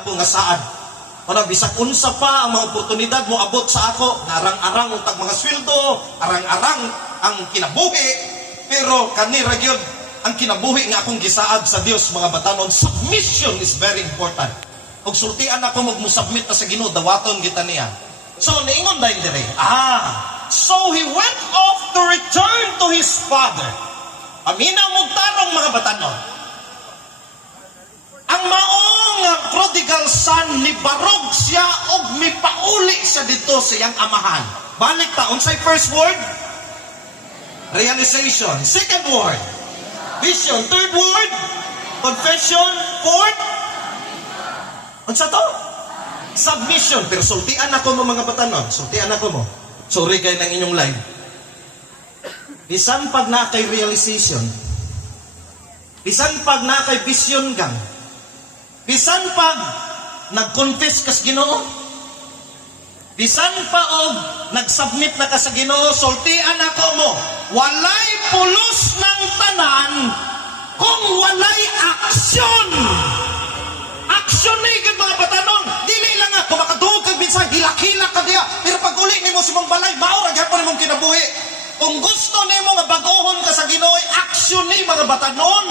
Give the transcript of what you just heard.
ako nga saad. Para bisag unsa pa ang mga oportunidad mo abot sa ako, arang-arang utag mga sweldo, arang-arang ang kinabuhi, pero kanira gyud ang kinabuhi nga akong gisaad sa Dios mga batanon. Submission is very important. Og sultian ako magmusubmit na sa Ginoo, dawaton kita niya. So niingon dahil dire. So he went off to return to his father. Aminaw mo tarong mga batanon. Ang maong prodigal son ni barog siya og mipauli siya dito sa iyang amahan. Balik ta, unsay first word? Realization. Second word? Vision. Third word? Confession. Fourth? Unsa to? Submission. Pero sultian ako mo mga batanon. Sultian ako mo. Sorry kayo ng inyong live. Bisan pag na kay realization, bisan pag na kay vision gang, bisan pag nag-confess ka sa Ginoo, bisan pa og nag-submit na ka sa Ginoo, sultian ako mo, walay pulos ng tanan kung walay aksyon. Aksyon ni mga batanon. Dili lang nga, kung makaduog kag minsan, hilak-hilak ka diya. Pero pag uli ni mo sa mong balay, maura, gapon mong kinabuhi. Kung gusto ni mo nga bagohon ka sa Ginoo, aksyon ni mga batanon.